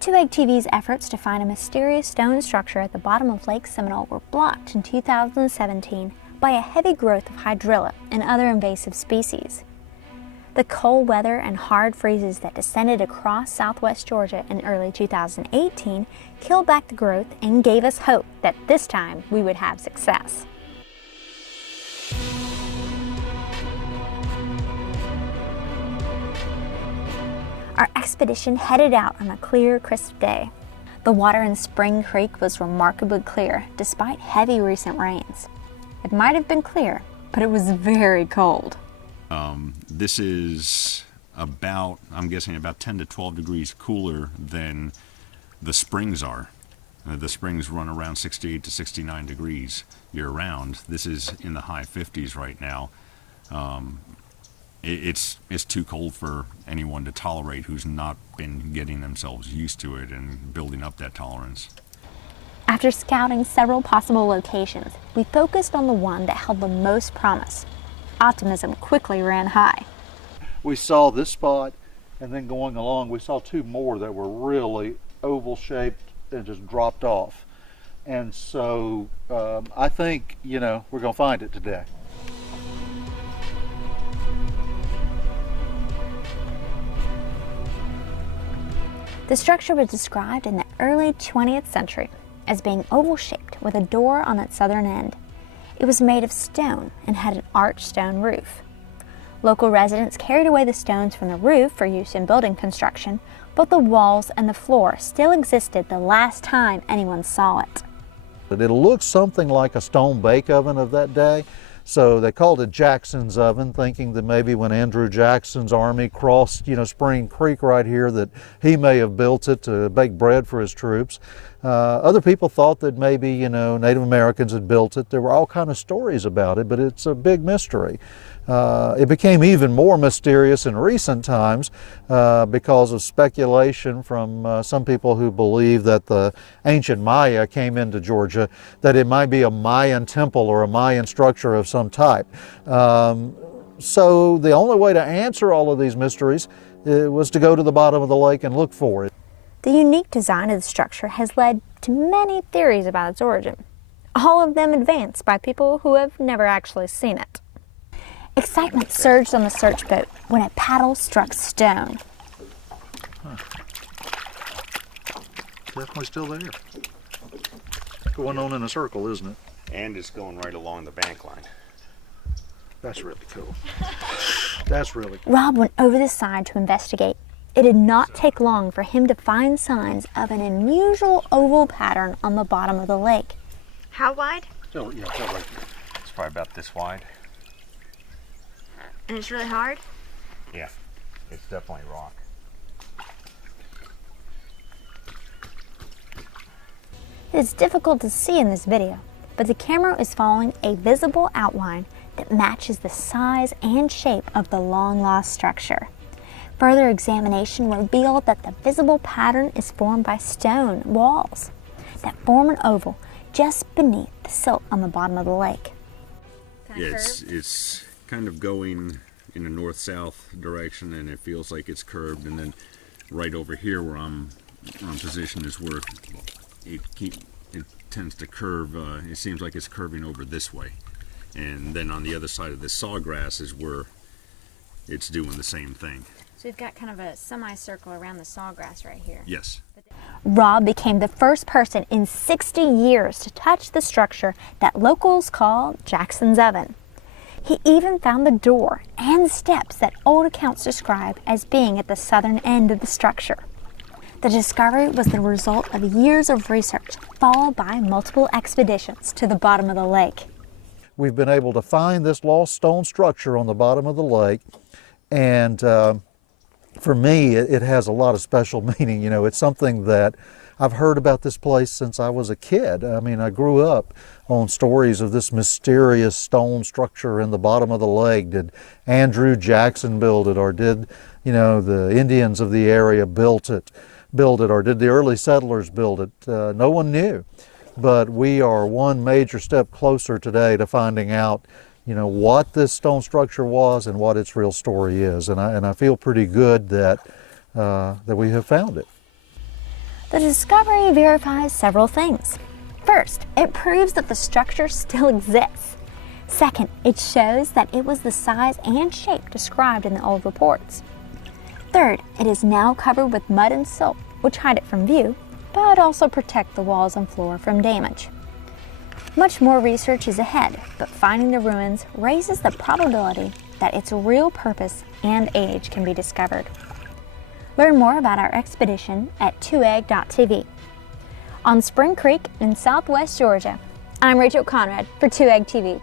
Two-Egg TV's efforts to find a mysterious stone structure at the bottom of Lake Seminole were blocked in 2017 by a heavy growth of hydrilla and other invasive species. The cold weather and hard freezes that descended across southwest Georgia in early 2018 killed back the growth and gave us hope that this time we would have success. Our expedition headed out on a clear, crisp day. The water in Spring Creek was remarkably clear despite heavy recent rains. It might have been clear, but it was very cold. This is about, I'm guessing, about 10 to 12 degrees cooler than the springs are. The springs run around 68 to 69 degrees year-round. This is in the high 50s right now. It's too cold for anyone to tolerate who's not been getting themselves used to it and building up that tolerance. After scouting several possible locations, we focused on the one that held the most promise. Optimism quickly ran high. We saw this spot, and then going along, we saw two more that were really oval shaped and just dropped off. And so I think, we're going to find it today. The structure was described in the early 20th century as being oval-shaped with a door on its southern end. It was made of stone and had an arched stone roof. Local residents carried away the stones from the roof for use in building construction, but the walls and the floor still existed the last time anyone saw it. It looks something like a stone bake oven of that day, so they called it Jackson's oven, thinking that maybe when Andrew Jackson's army crossed, Spring Creek right here, that he may have built it to bake bread for his troops. Other people thought that maybe, Native Americans had built it. There were all kind of stories about it, but it's a big mystery. It became even more mysterious in recent times because of speculation from some people who believe that the ancient Maya came into Georgia, that it might be a Mayan temple or a Mayan structure of some type. So the only way to answer all of these mysteries was to go to the bottom of the lake and look for it. The unique design of the structure has led to many theories about its origin, all of them advanced by people who have never actually seen it. Excitement surged on the search boat when a paddle struck stone. Definitely still there. Going on in a circle, isn't it? And it's going right along the bank line. That's really cool. That's really cool. Rob went over the side to investigate. It did not take long for him to find signs of an unusual oval pattern on the bottom of the lake. How wide? Yeah, right here. It's probably about this wide. And it's really hard? Yeah, it's definitely rock. It's difficult to see in this video, but the camera is following a visible outline that matches the size and shape of the long-lost structure. Further examination revealed that the visible pattern is formed by stone walls that form an oval just beneath the silt on the bottom of the lake. Yeah, it's kind of going in a north-south direction, and it feels like it's curved, and then right over here where I'm positioned is where it tends to curve. It seems like it's curving over this way, and then on the other side of the sawgrass is where it's doing the same thing. So we've got kind of a semicircle around the sawgrass right here. Yes. Rob became the first person in 60 years to touch the structure that locals call Jackson's oven. He even found the door and steps that old accounts describe as being at the southern end of the structure. The discovery was the result of years of research, followed by multiple expeditions to the bottom of the lake. We've been able to find this lost stone structure on the bottom of the lake, and for me, it has a lot of special meaning. It's something that I've heard about this place since I was a kid. I mean, I grew up on stories of this mysterious stone structure in the bottom of the lake. Did Andrew Jackson build it, or did, the Indians of the area build it, or did the early settlers build it? No one knew. But we are one major step closer today to finding out what this stone structure was and what its real story is. And I feel pretty good that we have found it. The discovery verifies several things. First, it proves that the structure still exists. Second, it shows that it was the size and shape described in the old reports. Third, it is now covered with mud and silt, which hide it from view, but also protect the walls and floor from damage. Much more research is ahead, but finding the ruins raises the probability that its real purpose and age can be discovered. Learn more about our expedition at 2egg.tv. On Spring Creek in southwest Georgia, I'm Rachael Conrad for 2egg TV.